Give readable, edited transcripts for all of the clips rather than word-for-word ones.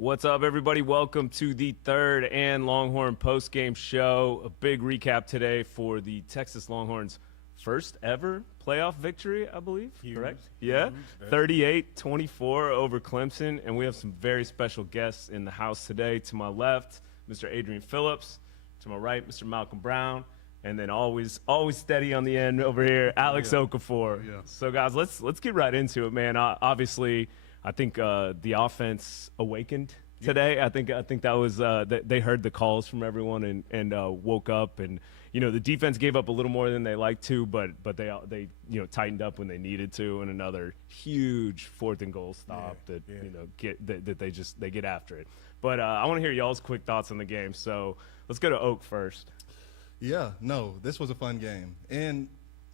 What's up, everybody? Welcome to the third and Longhorn postgame show. A big recap today for the Texas Longhorns' first ever playoff victory, I believe. Huge. Correct? Yeah, 38-24 over Clemson, and we have some very special guests in the house today. To my left, Mr. Adrian Phillips. To my right, Mr. Malcolm Brown. And then always steady on the end over here, Alex Okafor. Yeah. So, guys, let's get right into it, man. Obviously, I think the offense awakened today. I think that was they heard the calls from everyone and woke up, and the defense gave up a little more than they liked to, but they tightened up when they needed to, and another huge 4th and goal stop that they get after it. But I want to hear y'all's quick thoughts on the game. So let's go to Oak first. Yeah, no, this was a fun game, and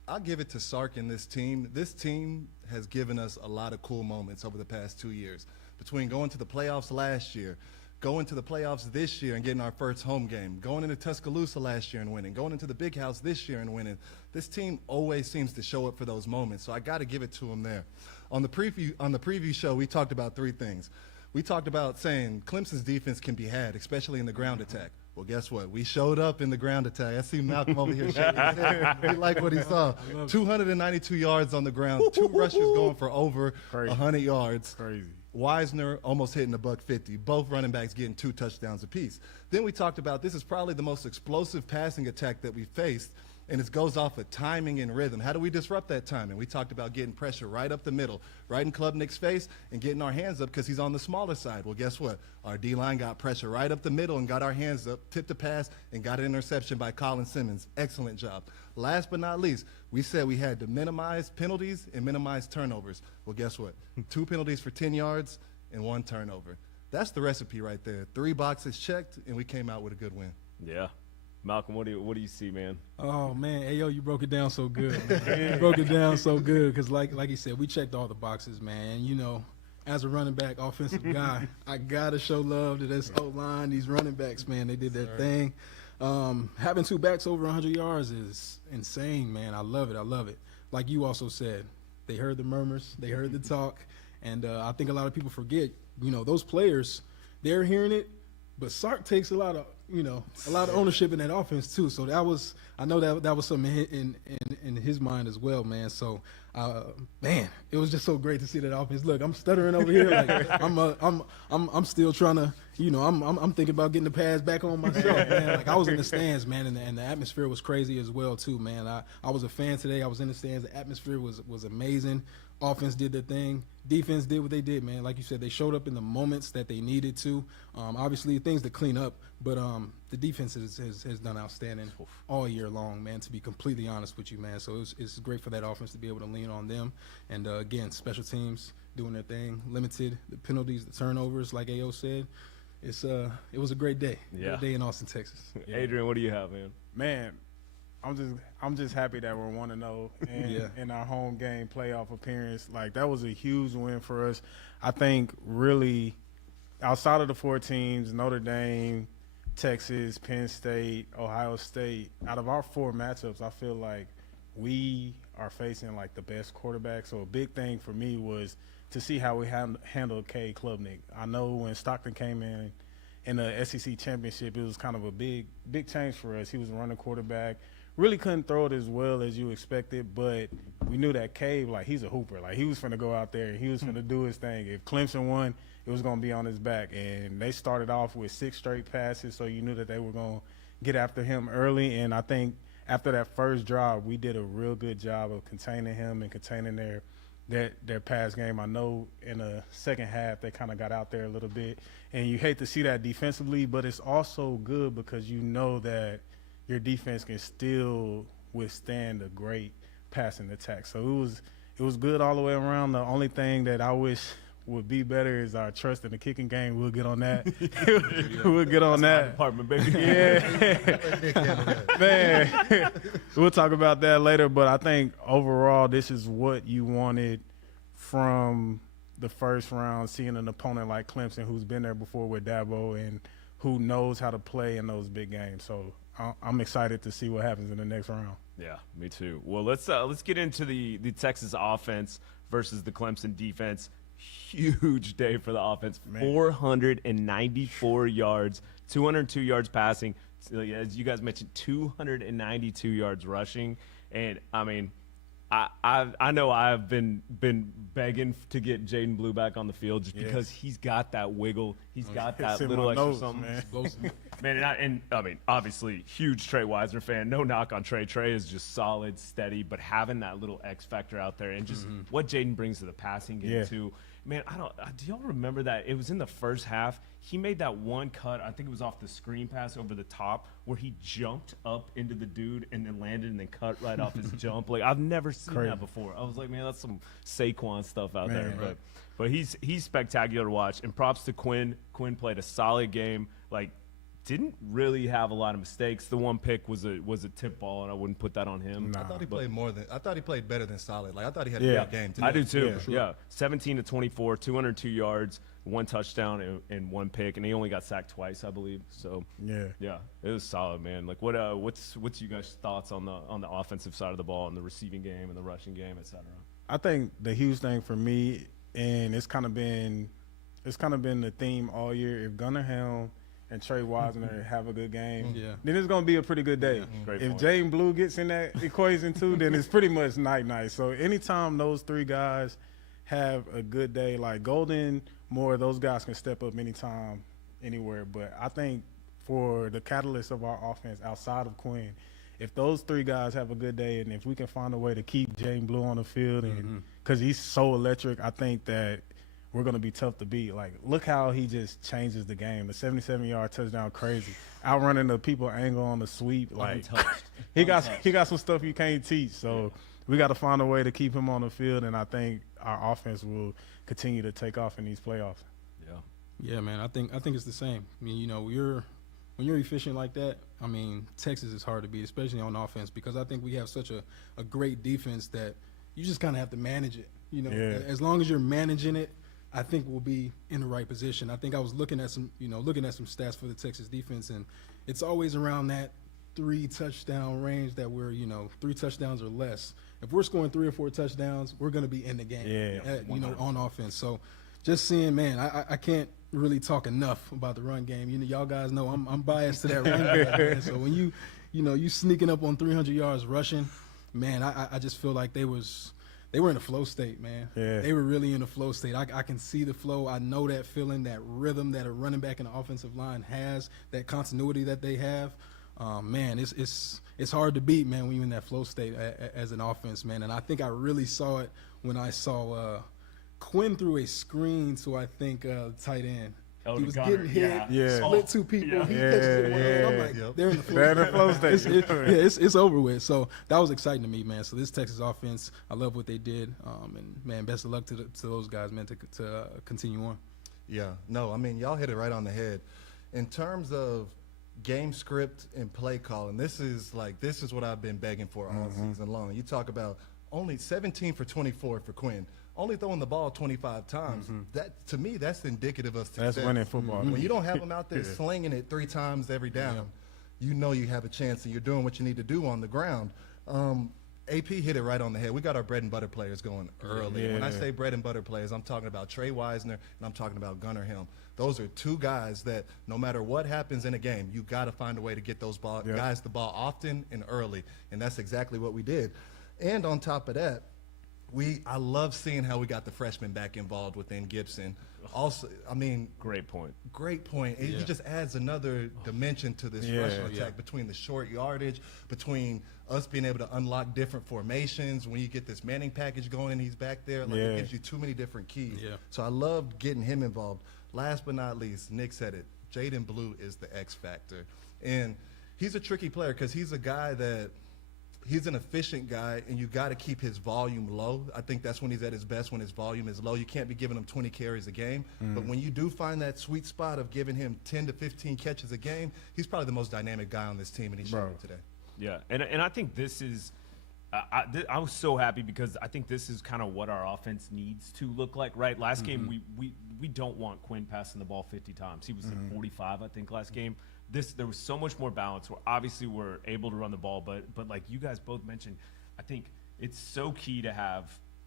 I'll give it to Sark and this team. This team has given us a lot of cool moments over the past 2 years. Between going to the playoffs last year, going to the playoffs this year and getting our first home game, going into Tuscaloosa last year and winning, going into the Big House this year and winning. This team always seems to show up for those moments, so I got to give it to them there. On the preview show, we talked about 3 things. We talked about saying Clemson's defense can be had, especially in the ground attack. Well, guess what? We showed up in the ground attack. I see Malcolm over here shaking his head. He liked what he saw. 292 yards on the ground, 2 rushes going for over 100 yards. Crazy. Weisner almost hitting $150. Both running backs getting 2 touchdowns apiece. Then we talked about this is probably the most explosive passing attack that we faced, and it goes off of timing and rhythm. How do we disrupt that timing? We talked about getting pressure right up the middle, right in Klubnik's face, and getting our hands up because he's on the smaller side. Well, guess what? Our D-line got pressure right up the middle and got our hands up, tipped the pass, and got an interception by Colin Simmons. Excellent job. Last but not least, we said we had to minimize penalties and minimize turnovers. Well, guess what? 2 penalties for 10 yards and 1 turnover. That's the recipe right there. 3 boxes checked, and we came out with a good win. Yeah. Malcolm, what do you see, man? Oh, man. Hey, you broke it down so good, man. You broke it down so good because, like you said, we checked all the boxes, man. As a running back, offensive guy, I got to show love to this O-line, these running backs, man. They did their thing. Having 2 backs over 100 yards is insane, man. I love it. Like you also said, they heard the murmurs, they heard the talk, and I think a lot of people forget, those players, they're hearing it, but Sark takes a lot of ownership in that offense too. So I know that was something in his mind as well, man. So, man, it was just so great to see that offense. Look, I'm stuttering over here. Like I'm still trying to, I'm thinking about getting the pads back on myself, man. Like I was in the stands, man, and the atmosphere was crazy as well too, man. I was a fan today. I was in the stands. The atmosphere was amazing. Offense did their thing. Defense did what they did, man. Like you said, they showed up in the moments that they needed to. Obviously, things to clean up, but the defense has done outstanding all year long, man, to be completely honest with you, man. So it's great for that offense to be able to lean on them. And, again, special teams doing their thing, limited the penalties, the turnovers, like AO said. It was a great day. Yeah. Great day in Austin, Texas. Yeah. Adrian, what do you have, man? Man, I'm just happy that we're 1-0 in our home game playoff appearance. Like, that was a huge win for us. I think really outside of the 4 teams, Notre Dame, Texas, Penn State, Ohio State, out of our 4 matchups, I feel like we are facing like the best quarterback. So a big thing for me was to see how we handled Klubnik. I know when Stockton came in the SEC championship, it was kind of a big change for us. He was a running quarterback. Really couldn't throw it as well as you expected, but we knew that Cave, like, he's a hooper. Like, he was finna go out there and he was finna do his thing. If Clemson won, it was gonna be on his back. And they started off with 6 straight passes, so you knew that they were gonna get after him early. And I think after that first drive, we did a real good job of containing him and containing their pass game. I know in the second half they kind of got out there a little bit, and you hate to see that defensively, but it's also good because you know that your defense can still withstand a great passing attack. So it was good all the way around. The only thing that I wish would be better is our trust in the kicking game. We'll get on that. We'll get on that. Department, baby. Yeah. Man, we'll talk about that later. But I think overall this is what you wanted from the first round, seeing an opponent like Clemson who's been there before with Dabo and who knows how to play in those big games. So I'm excited to see what happens in the next round. Yeah, me too. Well, let's get into the Texas offense versus the Clemson defense. Huge day for the offense. Man. 494 yards, 202 yards passing. So, as you guys mentioned, 292 yards rushing. And, I mean, I know I've been begging to get Jaden Blue back on the field just because he's got that wiggle. He's got that little extra something. Man, I mean, obviously, huge Trey Weisner fan. No knock on Trey. Trey is just solid, steady, but having that little X factor out there and just what Jaden brings to the passing game too. Man, do y'all remember that? It was in the first half. He made that one cut. I think it was off the screen pass over the top where he jumped up into the dude and then landed and then cut right off his jump. Like, I've never seen that before. I was like, man, that's some Saquon stuff out there. Right. But he's spectacular to watch. And props to Quinn. Quinn played a solid game. Like, didn't really have a lot of mistakes. The one pick was a tip ball, and I wouldn't put that on him. I thought he played better than solid. Like, I thought he had a great game today. I do too. Yeah, 17 to 24, 202 yards, 1 touchdown and 1 pick, and he only got sacked twice, I believe. So yeah, it was solid, man. Like, what's you guys' thoughts on the offensive side of the ball and the receiving game and the rushing game, et cetera? I think the huge thing for me, and it's kind of been the theme all year. If Gunnar Helm and Trey Weisner have a good game, then it's going to be a pretty good day. If Jaden Blue gets in that equation too, then it's pretty much night-night. So anytime those 3 guys have a good day, like Golden, Moore, those guys can step up anytime, anywhere. But I think for the catalyst of our offense outside of Quinn, if those 3 guys have a good day and if we can find a way to keep Jaden Blue on the field, and because he's so electric, I think that we're going to be tough to beat. Like, look how he just changes the game. The 77-yard touchdown, crazy. Outrunning the people angle on the sweep. Like, he got some stuff you can't teach. So we got to find a way to keep him on the field, and I think our offense will continue to take off in these playoffs. Yeah, man, I think it's the same. I mean, when you're efficient like that, I mean, Texas is hard to beat, especially on offense, because I think we have such a great defense that you just kind of have to manage it. As long as you're managing it, I think we'll be in the right position. I think I was looking at some stats for the Texas defense, and it's always around that 3 touchdown range that we're, 3 touchdowns or less. If we're scoring 3 or 4 touchdowns, we're going to be in the game, on offense. So just seeing, man, I can't really talk enough about the run game. Y'all guys know I'm biased to that run game, man. So when you sneaking up on 300 yards rushing, man, I just feel like they were in a flow state, man. Yeah. They were really in a flow state. I can see the flow. I know that feeling, that rhythm that a running back in the offensive line has, that continuity that they have. Man, it's hard to beat, man, when you're in that flow state as an offense, man. And I think I really saw it when I saw Quinn threw a screen to, I think, tight end. Oh, he was getting hit, split 2 people. He catches it. I'm like, they're in the flow state. It's over with. So that was exciting to me, man. So this Texas offense, I love what they did. And, man, best of luck to those guys, man, to continue on. Yeah. No, I mean, y'all hit it right on the head. In terms of game script and play calling, this is what I've been begging for all season long. You talk about only 17 for 24 for Quinn. Only throwing the ball 25 times. That, to me, that's indicative of success. That's winning football. When you don't have them out there slinging it 3 times every down, you know you have a chance and you're doing what you need to do on the ground. AP hit it right on the head. We got our bread and butter players going early. When I say bread and butter players, I'm talking about Trey Weisner and I'm talking about Gunnar Helm. Those are 2 guys that no matter what happens in a game, you got to find a way to get those guys the ball often and early, and that's exactly what we did. And on top of that, I love seeing how we got the freshmen back involved within Gibson. Also, I mean, great point. He just adds another dimension to this rushing attack between the short yardage, between us being able to unlock different formations. When you get this Manning package going and he's back there, it gives you too many different keys. So I loved getting him involved. Last but not least, Nick said it, Jaden Blue is the X factor. And he's a tricky player because he's a guy that he's an efficient guy, and you got to keep his volume low. I think that's when he's at his best, when his volume is low. You can't be giving him 20 carries a game. But when you do find that sweet spot of giving him 10 to 15 catches a game, he's probably the most dynamic guy on this team, and he showed it today. Yeah, and I think this is I was so happy because I think this is kind of what our offense needs to look like, right? Last game, we don't want Quinn passing the ball 50 times. He was at 45, I think, last game. There was so much more balance. Obviously we're able to run the ball, but like you guys both mentioned, I think it's so key to have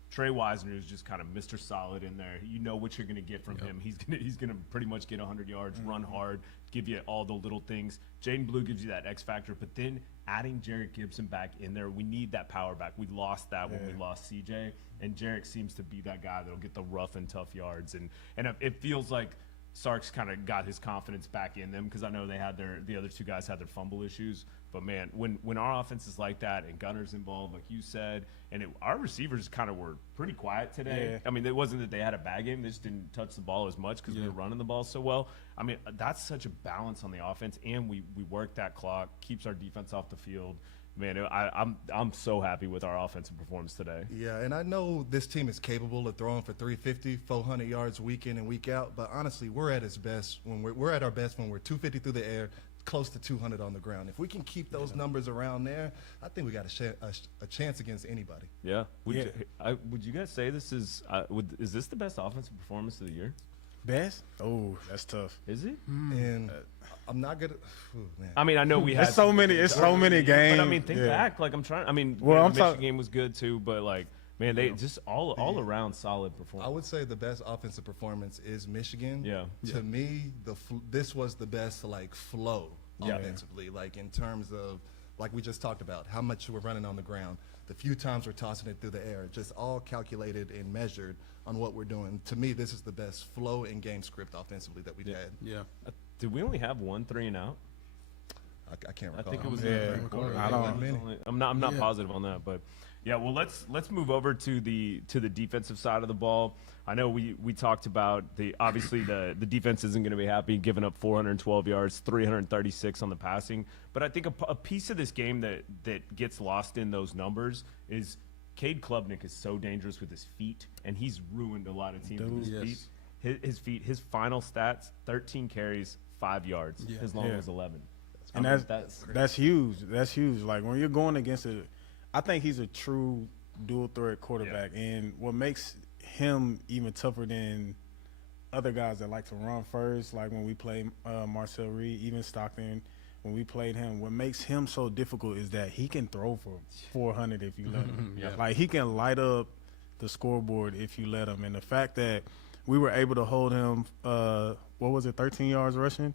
Trey Weisner, who's just kind of Mr. Solid in there. You know what you're going to get from him. He's gonna pretty much get 100 yards, run hard, give you all the little things. Jaden Blue gives you that X factor, but then adding Jarek Gibson back in there, we need that power back. We lost that when we lost CJ, and Jarek seems to be that guy that'll get the rough and tough yards. And it feels like Sark's kind of got his confidence back in them because I know the other two guys had their fumble issues. But, man, when our offense is like that and Gunner's involved, like you said, and our receivers kind of were pretty quiet today. Yeah. I mean, it wasn't that they had a bad game. They just didn't touch the ball as much because we were running the ball so well. I mean, that's such a balance on the offense, and we work that clock, keeps our defense off the field. Man, I'm so happy with our offensive performance today. Yeah, and I know this team is capable of throwing for 350, 400 yards week in and week out, but honestly, we're at its best when we're at our best when we're 250 through the air, close to 200 on the ground. If we can keep those numbers around there, I think we got a chance against anybody. Yeah. Would you guys say this is this the best offensive performance of the year? Best? Oh, that's tough. Is it? And I'm not gonna. Man. I mean, I know we had It's so many games. But I mean, think back. Like I'm Michigan game was good too, but like, man, they just all around solid performance. I would say the best offensive performance is Michigan. Yeah. To me, this was the best flow offensively, like in terms of like we just talked about how much we're running on the ground, the few times we're tossing it through the air, just all calculated and measured on what we're doing. To me, this is the best flow and game script offensively that we've had. Yeah. Did we only have 1 3 and out? I can't recall. I think it was Yeah. in the third quarter. I don't. I'm not positive on that, but yeah. Well, let's move over to the defensive side of the ball. I know we talked about obviously the defense isn't going to be happy giving up 412 yards, 336 on the passing, but I think a piece of this game that gets lost in those numbers is Klubnik is so dangerous with his feet, and he's ruined a lot of teams with his feet. His feet, his final stats: 13 carries, 5 yards. Yeah. His long was 11. And that's huge. That's huge. Like when you're going against I think he's a true dual threat quarterback. Yeah. And what makes him even tougher than other guys that like to run first, like when we play Marcel Reed, even Stockton, when we played him, what makes him so difficult is that he can throw for 400 if you let him. Yeah. Like he can light up the scoreboard if you let him. And the fact that we were able to hold him, 13 yards rushing?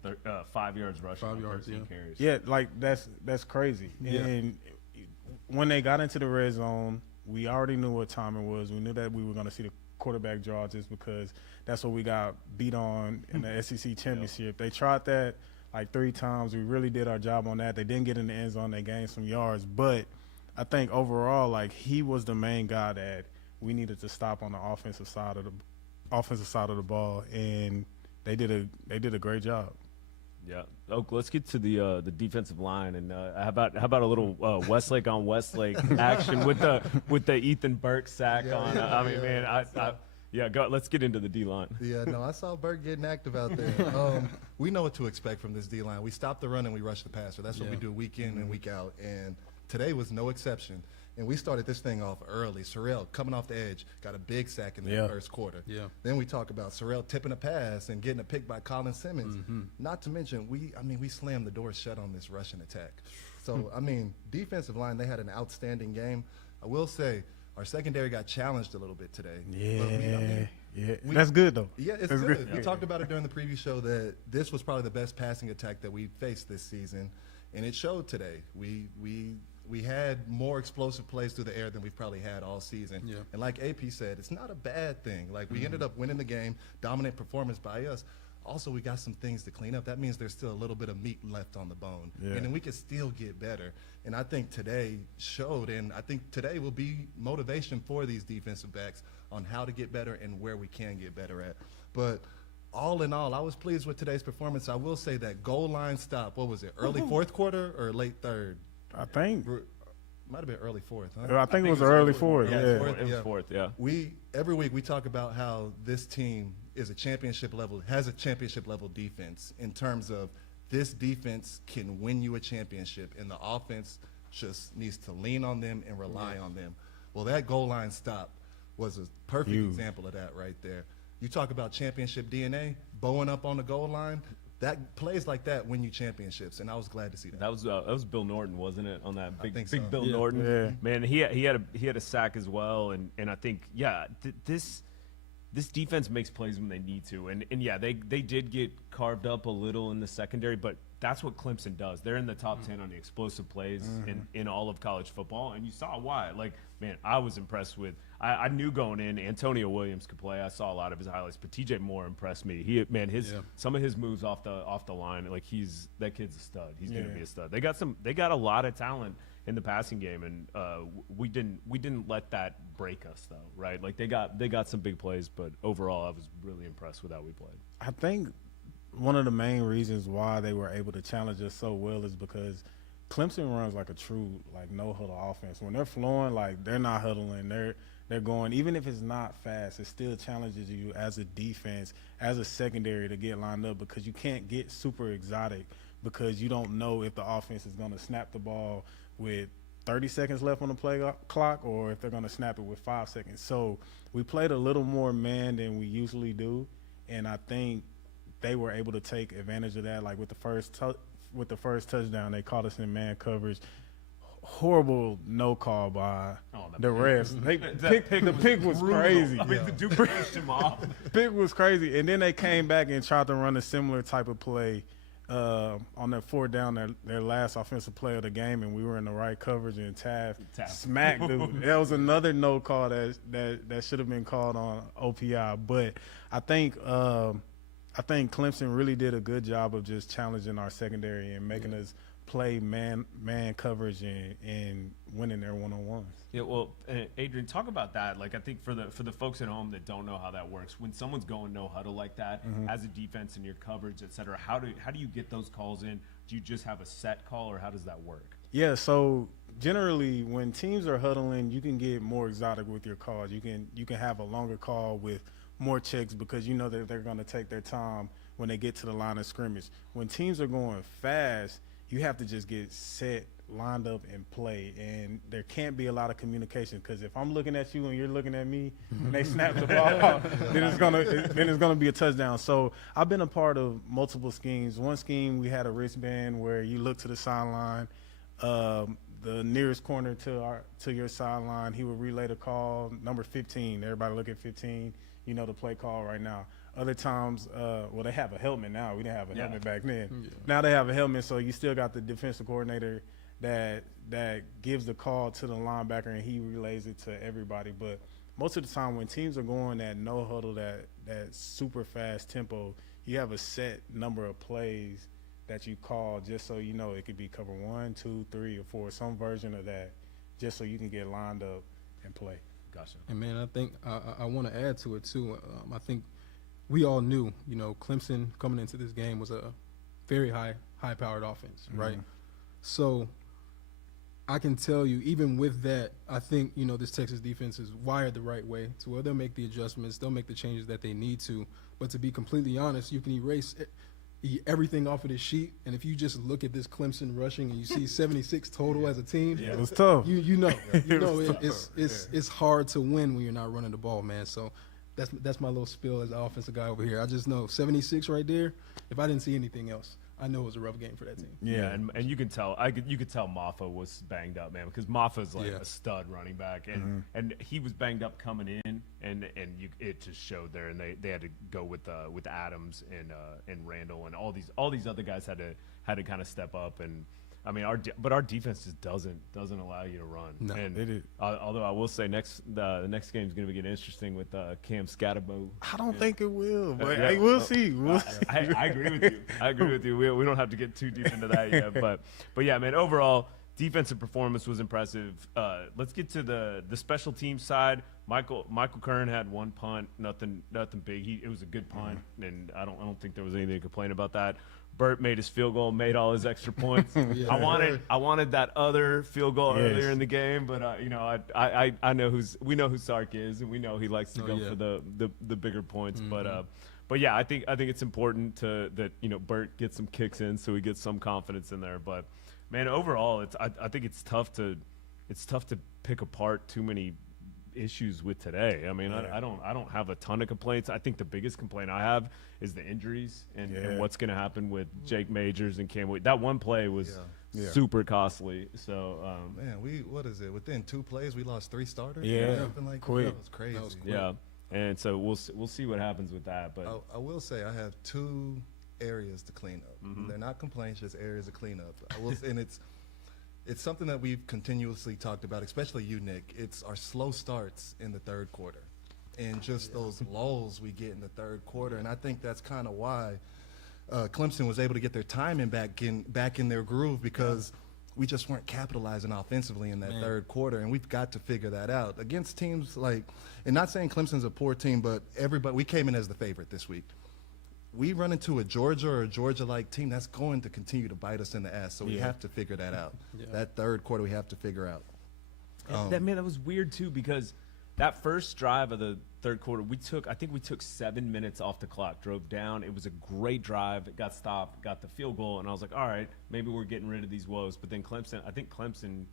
5 yards rushing. 5 yards, 13 carries. Yeah, like that's crazy. Yeah. And when they got into the red zone, we already knew what time it was. We knew that we were going to see the quarterback draw just because that's what we got beat on in the SEC championship. They tried that like 3 times. We really did our job on that. They didn't get in the end zone. They gained some yards. But I think overall, like he was the main guy that we needed to stop on the offensive side of the ball, and they did a great job. Yeah. Let's get to the defensive line, and how about a little Westlake on Westlake action with the Ethan Burke sack on. I mean, man, let's get into the D line. Yeah, no, I saw Burke getting active out there. We know what to expect from this D line. We stop the run and we rush the passer. That's what we do week in and week out, and today was no exception. And we started this thing off early. Sorrell coming off the edge, got a big sack in the first quarter. Yeah. Then we talk about Sorrell tipping a pass and getting a pick by Colin Simmons. Not to mention, we slammed the door shut on this rushing attack. So, defensive line, they had an outstanding game. I will say, our secondary got challenged a little bit today. Yeah, that's good though. Yeah, it's good. We talked about it during the preview show that this was probably the best passing attack that we faced this season, and it showed today. We had more explosive plays through the air than we've probably had all season. Yeah. And like AP said, it's not a bad thing. Like, we ended up winning the game, dominant performance by us. Also, we got some things to clean up. That means there's still a little bit of meat left on the bone. Yeah. And then we can still get better. And I think today showed, and I think today will be motivation for these defensive backs on how to get better and where we can get better at. But all in all, I was pleased with today's performance. I will say that goal line stop, what was it, early fourth quarter or late third? I think Might have been early fourth, huh? I think it was early fourth. Yeah, Yeah. It was fourth, yeah. Every week we talk about how this team has a championship level defense in terms of this defense can win you a championship, and the offense just needs to lean on them and rely on them. Well, that goal line stop was a perfect example of that right there. You talk about championship DNA, bowing up on the goal line. That plays like that win you championships, and I was glad to see that. That was Bill Norton, wasn't it? On that big so. Bill Norton, man. He had a sack as well, and I think this defense makes plays when they need to, and they did get carved up a little in the secondary, but that's what Clemson does. They're in the top 10 on the explosive plays in all of college football, and you saw why. Like, man, I was impressed with. I knew going in Antonio Williams could play. I saw a lot of his highlights, but TJ Moore impressed me. Some of his moves off the line, like that kid's a stud. He's gonna be a stud. They got a lot of talent in the passing game, and we didn't let that break us though, right? Like they got some big plays, but overall I was really impressed with how we played. I think one of the main reasons why they were able to challenge us so well is because Clemson runs like a true no-huddle offense. When they're flowing, like they're not huddling, they're going. Even if it's not fast, it still challenges you as a defense, as a secondary to get lined up because you can't get super exotic because you don't know if the offense is going to snap the ball with 30 seconds left on the play clock or if they're going to snap it with 5 seconds. So we played a little more man than we usually do, and I think they were able to take advantage of that. Like with the first touchdown, they caught us in man coverage. Horrible no call by the refs. The pick was crazy. I mean, the dude pushed him off. Pick was crazy, and then they came back and tried to run a similar type of play on their 4th down, their last offensive play of the game, and we were in the right coverage, and Taft smacked dude. That was another no call that should have been called on OPI. But I think Clemson really did a good job of just challenging our secondary and making us play man coverage and winning their one-on-ones. Yeah, well, Adrian, talk about that. Like, I think for the folks at home that don't know how that works, when someone's going no huddle like that, as a defense in your coverage, et cetera, how do you get those calls in? Do you just have a set call, or how does that work? Yeah, so generally when teams are huddling, you can get more exotic with your calls. You can have a longer call with more checks because you know that they're going to take their time when they get to the line of scrimmage. When teams are going fast, you have to just get set, lined up, and play. And there can't be a lot of communication because if I'm looking at you and you're looking at me and they snap the ball, then it's gonna be a touchdown. So I've been a part of multiple schemes. One scheme, we had a wristband where you look to the sideline, the nearest corner to your sideline, he would relay the call, number 15. Everybody look at 15. You know the play call right now. Other times, they have a helmet now. We didn't have a helmet back then. Yeah. Now they have a helmet, so you still got the defensive coordinator that gives the call to the linebacker, and he relays it to everybody. But most of the time when teams are going that no-huddle, that super fast tempo, you have a set number of plays that you call just so you know it could be cover 1, 2, 3, or 4, some version of that, just so you can get lined up and play. Gotcha. And, man, I think I want to add to it, too. I think we all knew, Clemson coming into this game was a very high-powered offense, right? So I can tell you, even with that, I think, this Texas defense is wired the right way to where they'll make the adjustments, they'll make the changes that they need to. But to be completely honest, you can erase everything off of this sheet, and if you just look at this Clemson rushing and you see 76 total as a team, it was tough. It's hard to win when you're not running the ball, man. So that's my little spill as an offensive guy over here. I just know 76 right there. If I didn't see anything else, I know it was a rough game for that team. Yeah, and you can tell. You could tell Maffa was banged up, man, because Maffa's like a stud running back, and he was banged up coming in, and it just showed there, and they had to go with Adams and Randall and all these other guys had to kind of step up, and I mean our defense just doesn't allow you to run. No, and they do. Although I will say the next game is going to get interesting with Cam Skattebo. I don't think it will, but hey, we'll see. I agree with you. We don't have to get too deep into that yet, but yeah, man. Overall, defensive performance was impressive. Let's get to the special team side. Michael Kern had one punt, nothing big. It was a good punt, and I don't think there was anything to complain about that. Burt made his field goal, made all his extra points. I wanted that other field goal earlier in the game, but I know we know who Sark is, and we know he likes to go for the bigger points. But But yeah, I think it's important that Burt gets some kicks in so he gets some confidence in there. But man, overall, I think it's tough to pick apart too many issues with today. I mean, I don't have a ton of complaints. I think the biggest complaint I have is the injuries and what's going to happen with Jake Majors and Cam Wade. That one play was super costly. So man, what is it? Within 2 plays, we lost 3 starters. Yeah, something like quick. That was crazy. Yeah, and so we'll see what happens with that. But I will say I have 2 areas to clean up. They're not complaints, just areas to clean up. And it's something that we've continuously talked about, especially you, Nick. It's our slow starts in the third quarter and just those lulls we get in the third quarter. And I think that's kind of why Clemson was able to get their timing back in their groove, because we just weren't capitalizing offensively in that third quarter, and we've got to figure that out against teams like, and not saying Clemson's a poor team, but we came in as the favorite this week. We run into a Georgia or a Georgia-like team that's going to continue to bite us in the ass, so we have to figure that out. That third quarter we have to figure out. that was weird too, because that first drive of the third quarter, I think we took 7 minutes off the clock, drove down. It was a great drive. It got stopped, got the field goal, and I was like, all right, maybe we're getting rid of these woes. But then Clemson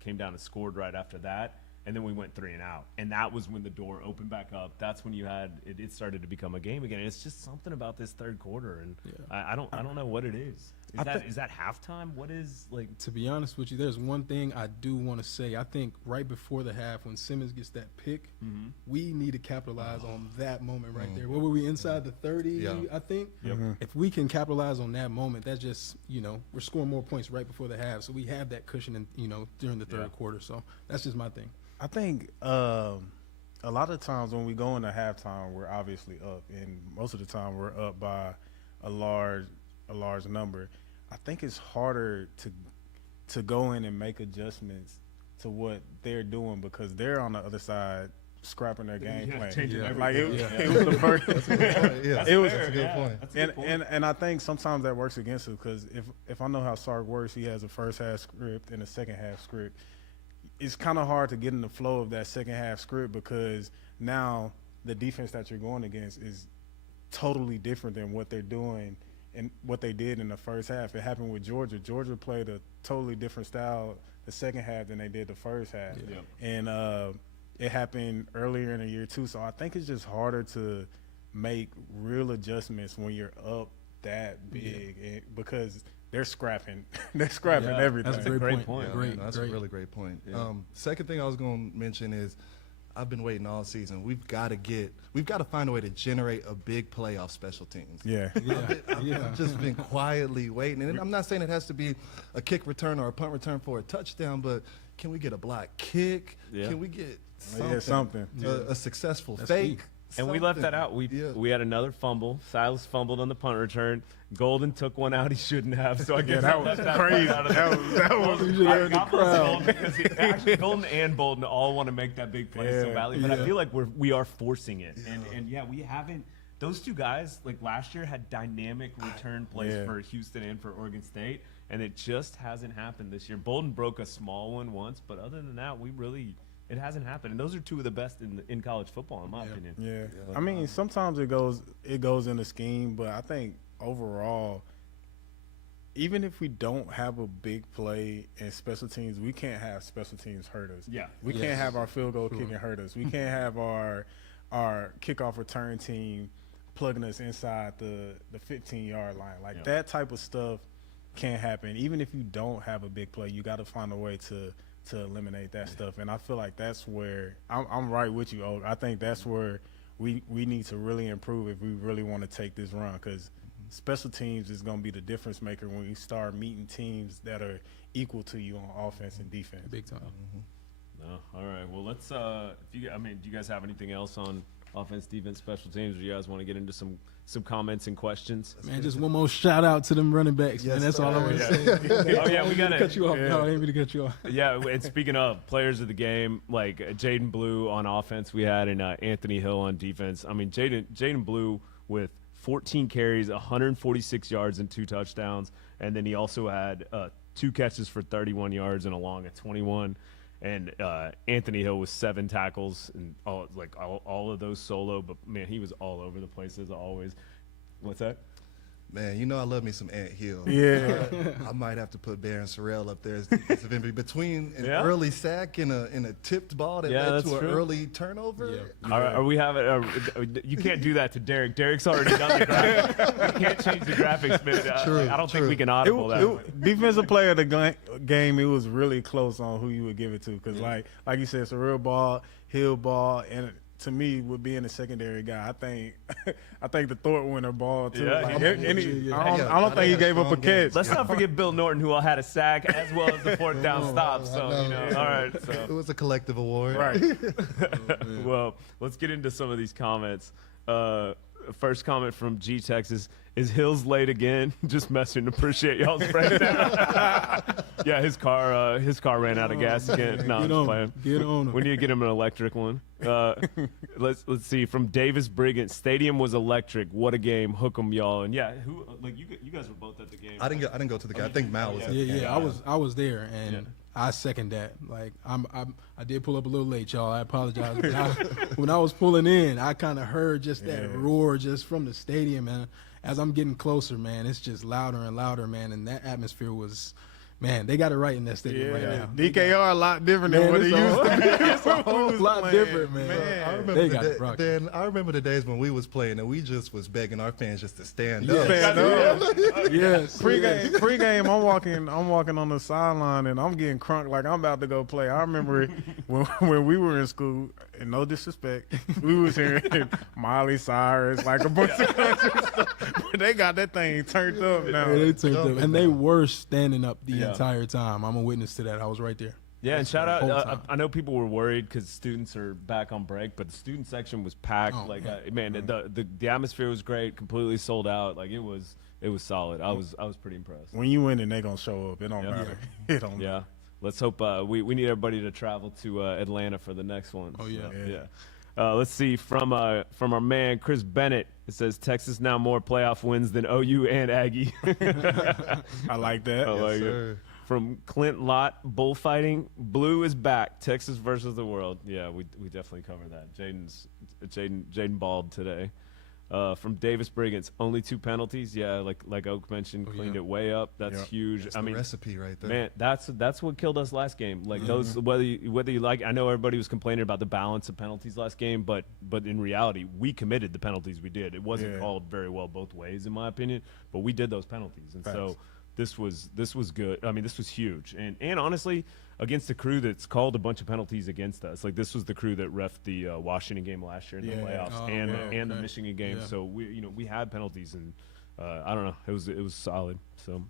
came down and scored right after that, and then we went 3 and out. And that was when the door opened back up. That's when you had it started to become a game again. And it's just something about this third quarter, and I don't know what it is. Is that halftime? What is, like? To be honest with you, there's one thing I do want to say. I think right before the half, when Simmons gets that pick, we need to capitalize on that moment right there. What were we, inside the 30, I think? If we can capitalize on that moment, that's just, we're scoring more points right before the half. So we have that cushion, during the third quarter. So that's just my thing. I think a lot of times when we go into halftime, we're obviously up, and most of the time we're up by a large number. I think it's harder to go in and make adjustments to what they're doing, because they're on the other side scrapping their game plan. Like it was the first. That's a good point. And I think sometimes that works against us, because if I know how Sark works, he has a first half script and a second half script. It's kind of hard to get in the flow of that second half script, because now the defense that you're going against is totally different than what they're doing and what they did in the first half. It happened with Georgia. Georgia played a totally different style the second half than they did the first half. And it happened earlier in the year too. So I think it's just harder to make real adjustments when you're up that big, because they're scrapping. They're scrapping everything. That's a great point. That's a really great point. Second thing I was going to mention is, I've been waiting all season. We've got to find a way to generate a big play off special teams. I've just been quietly waiting. And I'm not saying it has to be a kick return or a punt return for a touchdown, but can we get a block kick? Can we get something? A successful fake? And we left that out. We had another fumble. Silas fumbled on the punt return. Golden took one out he shouldn't have. So I guess that was crazy. That was in the crowd. Because actually, Golden and Bolden all want to make that big play so badly, but I feel like we are forcing it. And we haven't. Those two guys, like last year, had dynamic return plays for Houston and for Oregon State, and it just hasn't happened this year. Bolden broke a small one once, but other than that, it hasn't happened. And those are two of the best in college football, in my opinion. I mean, sometimes it goes in the scheme, but I think overall, even if we don't have a big play in special teams, we can't have special teams hurt us. We can't have our field goal kicking hurt us. We can't have our kickoff return team plugging us inside the 15-yard line. Like that type of stuff can't happen. Even if you don't have a big play, you got to find a way to eliminate that stuff. And I feel like that's where I'm right with you, Og. I think that's where we need to really improve if we really want to take this run, because special teams is going to be the difference maker when you start meeting teams that are equal to you on offense and defense. Big time. No, all right. Well, let's. Do you guys have anything else on offense, defense, special teams, or you guys want to get into some comments and questions? Man, just one more shout out to them running backs, man. That's all I want to say. We got to cut you off. No, I didn't mean to cut you off. And speaking of players of the game, like Jaden Blue on offense, we had, and Anthony Hill on defense. I mean, Jaden Blue with 14 carries, 146 yards, and 2 touchdowns, and then he also had 2 catches for 31 yards and a long at 21. And Anthony Hill was 7 tackles and all of those solo. But man, he was all over the place as always. What's that? Man, you know I love me some Ant Hill. Yeah. I might have to put Barron Sorrell up there as defensive MVP. Between an early sack and a tipped ball that led to an early turnover. Yeah. All right, are we having? You can't do that to Derek. Derek's already done the graphics. We can't change the graphics, man. I don't think we can audible that. Defensive player of the game, it was really close on who you would give it to because, like you said, Sorrell ball, Hill ball, and to me, with being a secondary guy, I think the Thorpe winner ball too. Yeah, I don't think he gave up a catch. Let's not forget Bill Norton, who had a sack as well as the 4th down stop. So all right. So it was a collective award. Right. Well, let's get into some of these comments. First comment from G Texas: is Hills late again? Just messing. Appreciate y'all's breakdown. Yeah, his car ran out of gas again. No, I'm just playing. Get on him. We need to get him an electric one. Let's see. From Davis Brigant: stadium was electric. What a game. Hook 'em, y'all. And yeah, you guys were both at the game. I didn't go to the game. I think Mal was. I was there, and I second that. Like I did pull up a little late, y'all. I apologize. But when I was pulling in, I kind of heard just that roar just from the stadium, and as I'm getting closer, man, it's just louder and louder, man. And that atmosphere was, man, they got it right in that stadium right now. DKR a lot different than what it used to be. It's a whole lot different, man. I remember the days when we was playing and we just was begging our fans just to stand up. Yes. Pre-game, I'm walking on the sideline and I'm getting crunk like I'm about to go play. I remember when we were in school, and no disrespect, we was hearing Miley Cyrus, like a bunch of country stuff. But they got that thing turned up now. Yeah, they turned up. And they were standing up the entire time. I'm a witness to that. I was right there. Yeah, and shout out. I know people were worried because students are back on break, but the student section was packed. The atmosphere was great, completely sold out. Like it was solid. I was pretty impressed. When you win, and they gonna show up. It don't matter. It don't matter. Let's hope we need everybody to travel to Atlanta for the next one. Oh yeah. Let's see from our man Chris Bennett. It says Texas now more playoff wins than OU and Aggie. I like that. I like it. From Clint Lott, bullfighting. Blue is back. Texas versus the world. Yeah, we definitely covered that. Jaydon balled today. From Davis Brigance, only 2 penalties. Yeah, like Oak mentioned, cleaned it way up. That's huge. That's the recipe right there. Man, that's what killed us last game. Like those, whether you like, I know everybody was complaining about the balance of penalties last game, but in reality, we committed the penalties we did. It wasn't called very well both ways, in my opinion, but we did those penalties, and so this was good. I mean, this was huge, and honestly, against a crew that's called a bunch of penalties against us. Like this was the crew that reffed the Washington game last year in the playoffs and the Michigan game. Yeah. So we had penalties, and I don't know, it was solid. So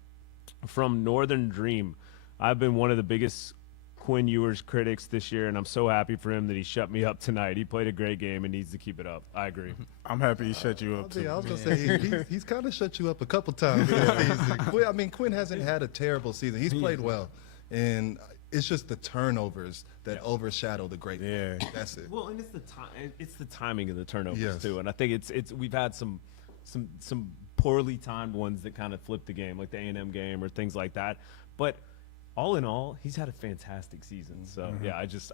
from Northern Dream, I've been one of the biggest Quinn Ewers critics this year, and I'm so happy for him that he shut me up tonight. He played a great game and needs to keep it up. I agree. I'm happy he shut you up too. I was gonna say he's kind of shut you up a couple times this season. Quinn hasn't had a terrible season. He's played well, and it's just the turnovers that overshadow the great. Yeah, that's it. Well, and it's the timing of the turnovers too, and I think it's we've had some poorly timed ones that kind of flip the game, like the A&M game or things like that. But all in all, he's had a fantastic season. So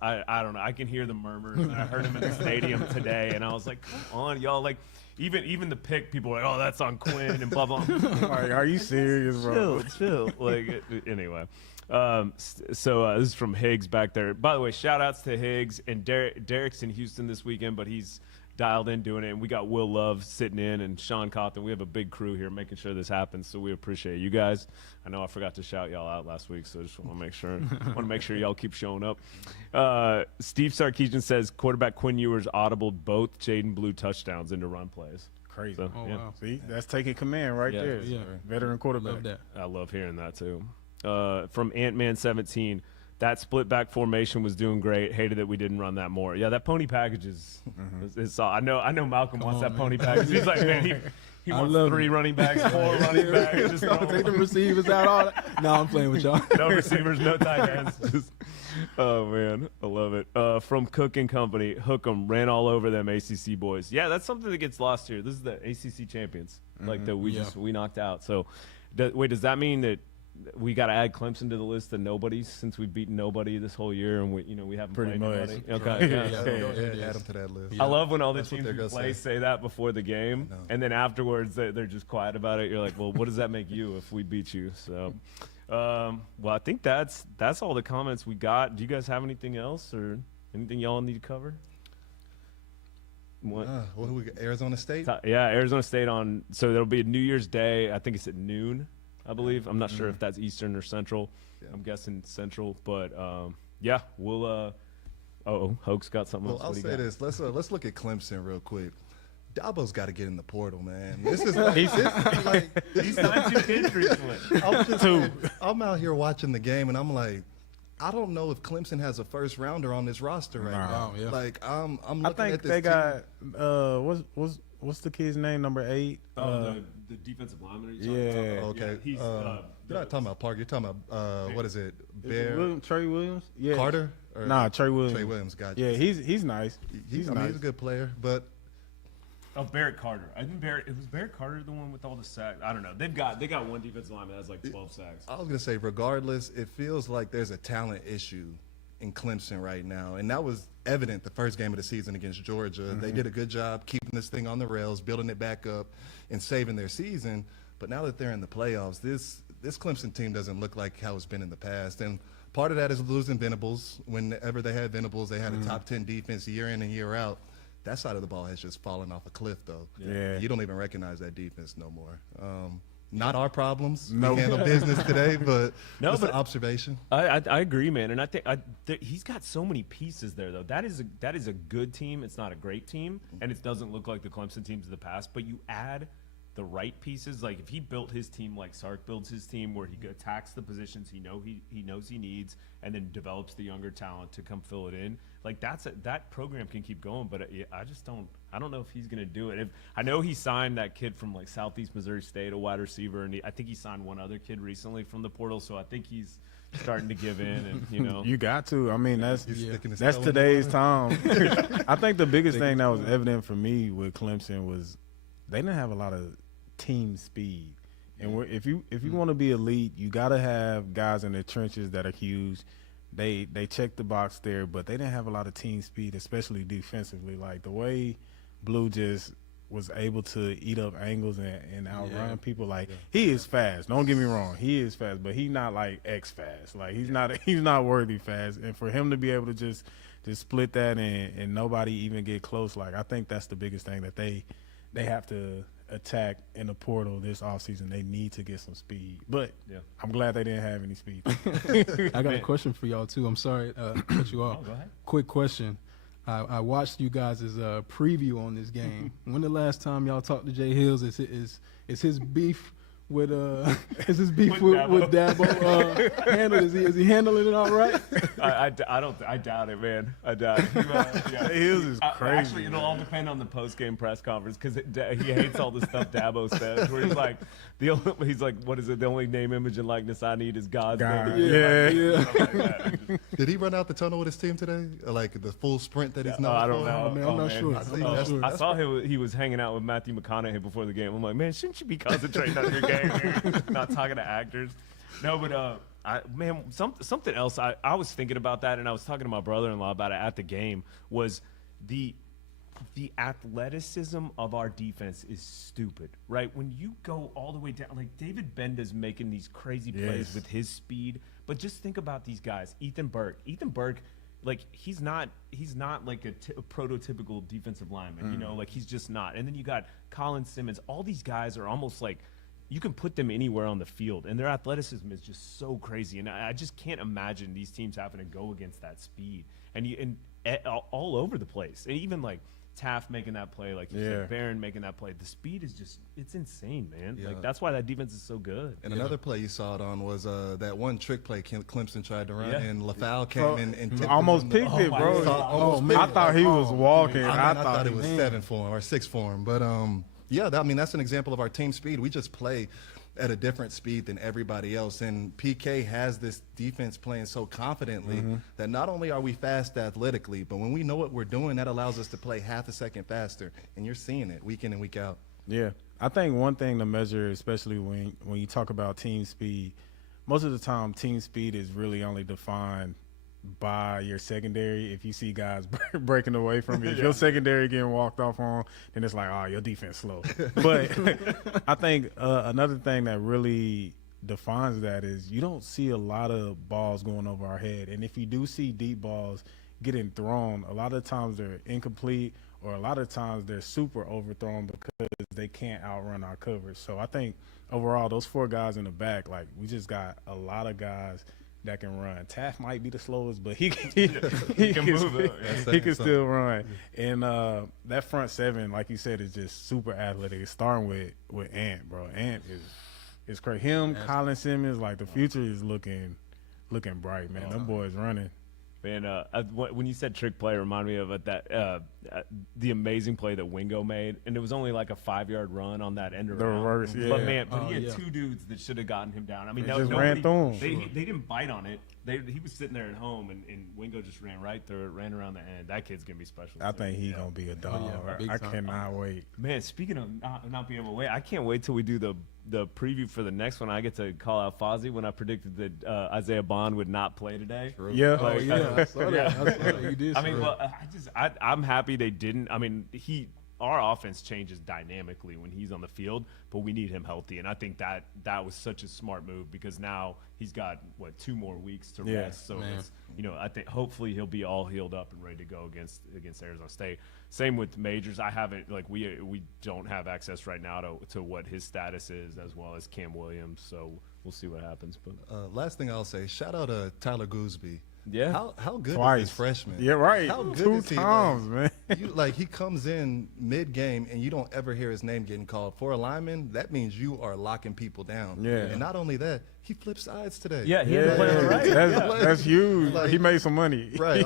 I don't know. I can hear the murmurs. And I heard him in the stadium today, and I was like, "Come on, y'all!" Like, even the pick, people were like, "Oh, that's on Quinn," and blah blah. Like, are you serious, bro? Chill. Like, anyway. This is from Higgs back there. By the way, shout outs to Higgs and Derek's in Houston this weekend, but he's dialed in doing it. And we got Will Love sitting in and Sean Cawthon. We have a big crew here making sure this happens. So we appreciate you guys. I know I forgot to shout y'all out last week, so I just want to make sure y'all keep showing up. Steve Sarkeesian says quarterback Quinn Ewers audibled both Jaden Blue touchdowns into run plays. Crazy. So, wow. See, that's taking command right there. Yeah. Veteran quarterback. Love that. I love hearing that too. From Ant-Man 17, that split back formation was doing great. Hated that we didn't run that more. Yeah, that pony package is I know Malcolm wants that pony package. He's like, man, he wants 3 running backs, 4 running backs. Just take the receivers out. All that. No, I'm playing with y'all. No receivers, no tight ends. Oh man, I love it. From Cook and Company, hook 'em, ran all over them ACC boys. Yeah, that's something that gets lost here. This is the ACC champions, like that we knocked out. So, does that mean that we got to add Clemson to the list of nobodies since we've beaten nobody this whole year, and we haven't Pretty played much. nobody. Okay, yeah. Go ahead, add them to that list. I love when all the That's what teams they're we gonna play say. say that before the game, and then afterwards they're just quiet about it. You're like, well, what does that make you if we beat you? So, well, I think that's all the comments we got. Do you guys have anything else or anything y'all need to cover? What do we got? Arizona State? Yeah, Arizona State on. So there'll be a New Year's Day. I think it's at noon, I believe. I'm not sure if that's Eastern or Central. Yeah. I'm guessing Central, but yeah, we'll. Hoke's got something Well, else. I'll What do you say got? this. Let's look at Clemson real quick. Dabo's got to get in the portal, man. This is He's signed 2 kids recently. I'm out here watching the game, and I'm like, I don't know if Clemson has a first rounder on this roster right now. yeah. Like I'm looking I think at this they team. got what's the kid's name? Number 8. The defensive lineman. Are you talking Yeah. about? Okay. He's, You're not talking about Park. You're talking about what is it? Bear Trey Williams? Yeah. Carter? Or Nah, Trey Williams. Trey Williams. Got Yeah, he's nice. He's nice. he's a good player, but Barrett Carter. I think Barrett Carter the one with all the sacks. I don't know. They got one defensive lineman that has like 12 sacks. I was gonna say, regardless, it feels like there's a talent issue in Clemson right now, and that was evident the first game of the season against Georgia. They did a good job keeping this thing on the rails, building it back up, and saving their season. But now that they're in the playoffs, this Clemson team doesn't look like how it's been in the past. And part of that is losing Venables. Whenever they had Venables, they had a top 10 defense year in and year out. That side of the ball has just fallen off a cliff, though. Yeah. You don't even recognize that defense no more. Not our problems. No. We handle business today, but No, just but- an observation. I agree, man, and I think he's got so many pieces there, though. That is a good team. It's not a great team, and it doesn't look like the Clemson teams of the past. But you add the right pieces, like if he built his team like Sark builds his team, where he attacks the positions he knows he needs, and then develops the younger talent to come fill it in. Like that program can keep going, but I don't know if he's gonna do it. I know he signed that kid from like Southeast Missouri State, a wide receiver, and I think he signed one other kid recently from the portal. So I think he's starting to give in, and You got to. I mean, that's sticking his that's toe in the today's water. time. I think the biggest thing that was evident for me with Clemson was they didn't have a lot of team speed. And if you want to be elite, you got to have guys in the trenches that are huge. They checked the box there, but they didn't have a lot of team speed, especially defensively. Like the way Blue just was able to eat up angles and outrun people. Like he is fast. Don't get me wrong, he is fast, but he's not like X fast. Like he's not worthy fast. And for him to be able to just split that and nobody even get close, like I think that's the biggest thing that they have to attack in the portal this offseason. They need to get some speed. But I'm glad they didn't have any speed. I got a question for y'all too. I'm sorry to cut you off. go ahead. Quick question. I watched you guys' preview on this game. When the last time y'all talked to Jay Hills? Is his beef with is his beef with Dabo handled? Is he handling it all right? I doubt it, man. I doubt it. Jay Hills is crazy. Actually, it'll all depend on the post-game press conference because he hates all the stuff Dabo says. Where he's like, what is it? The only name, image, and likeness I need is God's God. name. Yeah. Did he run out the tunnel with his team today? Like the full sprint that he's known I don't for? know. man, I'm not sure. I saw he was hanging out with Matthew McConaughey before the game. I'm like, man, shouldn't you be concentrating on your game here? Not talking to actors. No, but something else. I was thinking about that, and I was talking to my brother-in-law about it at the game. Was the athleticism of our defense is stupid, right? When you go all the way down, like David Benda's making these crazy plays with his speed, but just think about these guys. Ethan Burke, like he's not like a prototypical defensive lineman, like he's just not. And then you got Colin Simmons. All these guys are almost like you can put them anywhere on the field, and their athleticism is just so crazy. And I just can't imagine these teams having to go against that speed and all over the place. And even like Taft making that play, like you said, Barron making that play. The speed is it's insane, man. Yeah. Like that's why that defense is so good. And another play you saw it on was that one trick play Clemson tried to run, and LaFau came in and tipped Almost him. picked it, bro. I I thought he was walking. I thought it was 7 for him or 6 for him. But that's an example of our team speed. We just play at a different speed than everybody else. And PK has this defense playing so confidently that not only are we fast athletically, but when we know what we're doing, that allows us to play half a second faster. And you're seeing it week in and week out. Yeah. I think one thing to measure, especially when you talk about team speed, most of the time team speed is really only defined by your secondary. If you see guys breaking away from you, if your secondary getting walked off on, then it's like, oh, your defense slow. But I think another thing that really defines that is you don't see a lot of balls going over our head. And if you do see deep balls getting thrown, a lot of times they're incomplete, or a lot of times they're super overthrown because they can't outrun our coverage. So I think overall, those 4 guys in the back, like, we just got a lot of guys that can run. Taft might be the slowest, but he can move. He can still run. And that front 7, like you said, is just super athletic. It's starting with Ant, bro. Ant is crazy. Him, Colin Simmons, like, the future is looking bright, man. Them boys running. Man, when you said trick play, it reminded me of that the amazing play that Wingo made, and it was only like a 5-yard run on that end around. The reverse, yeah. But man, he had 2 dudes that should have gotten him down. I mean, just ran through him. They didn't bite on it. He was sitting there at home, and Wingo just ran right through it, ran around the end. That kid's gonna be special. I think he's gonna be a dog. I cannot wait. Man, speaking of not being able to wait, I can't wait till we do the preview for the next one. I get to call out Fozzie when I predicted that Isaiah Bond would not play today. True. Yeah, I saw that. You did. I mean, well, I'm happy they didn't. I mean, our offense changes dynamically when he's on the field, but we need him healthy, and I think that was such a smart move because now he's got 2 more weeks to rest. So it's, I think hopefully he'll be all healed up and ready to go against Arizona State. Same with Majors. I haven't we don't have access right now to what his status is, as well as Cam Williams. So we'll see what happens. But last thing I'll say, shout out to Tyler Gooseby. Yeah. How good Twice. is this freshman? Yeah, right. How good 2 is he? times, man. He comes in mid-game and you don't ever hear his name getting called. For a lineman, that means you are locking people down. Yeah. And not only that, he flipped sides today. yeah, he had to play on the right. That's huge. He made some money. Right.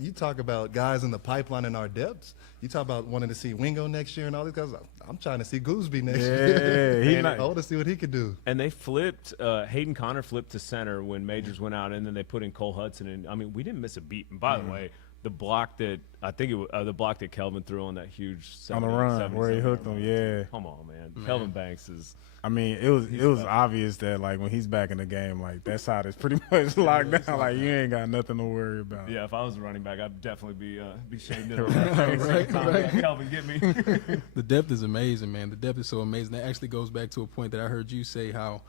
You talk about guys in the pipeline in our depths. You talk about wanting to see Wingo next year and all these guys. I'm trying to see Gooseby next year. I want to see what he could do. And they flipped. Hayden Connor flipped to center when Majors went out, and then they put in Cole Hudson. And I mean, we didn't miss a beat. And by the way, the block that the block that Kelvin threw on that huge on the run where he hooked him. Yeah. Come on, man. Kelvin Banks is. I mean, it was obvious that, like, when he's back in the game, like, that side is pretty much locked down. Like, you ain't got nothing to worry about. Yeah, if I was a running back, I'd definitely be shamed in right. Kelvin, get me. The depth is amazing, man. The depth is so amazing. That actually goes back to a point that I heard you say, how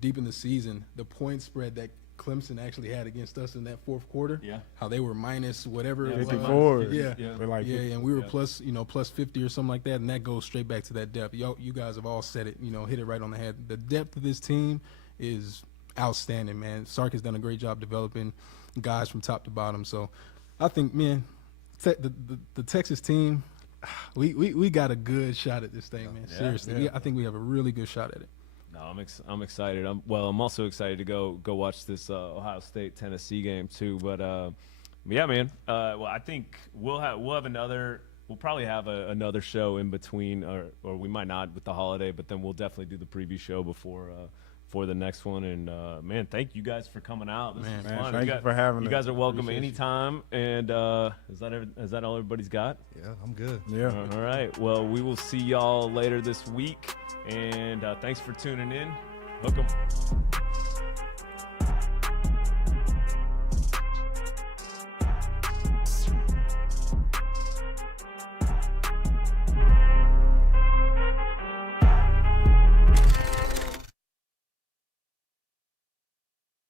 deep in the season, the point spread that Clemson actually had against us in that 4th quarter. Yeah. How they were minus whatever. 54. Yeah. And we were plus 50 or something like that, and that goes straight back to that depth. You guys have all said it, hit it right on the head. The depth of this team is outstanding, man. Sark has done a great job developing guys from top to bottom. So I think, man, the Texas team, we got a good shot at this thing, man. Seriously. I think we have a really good shot at it. No, I'm excited. I'm also excited to go watch this Ohio State Tennessee game too. But yeah, man. Well, I think we'll probably have another show in between, or we might not with the holiday, but then we'll definitely do the preview show before the next one. And man, thank you guys for coming out. This was fun. Thank you for having us. You guys are welcome anytime. And is that all everybody's got? Yeah, I'm good. Yeah. All right. Well, we will see y'all later this week. And thanks for tuning in. Hook 'em.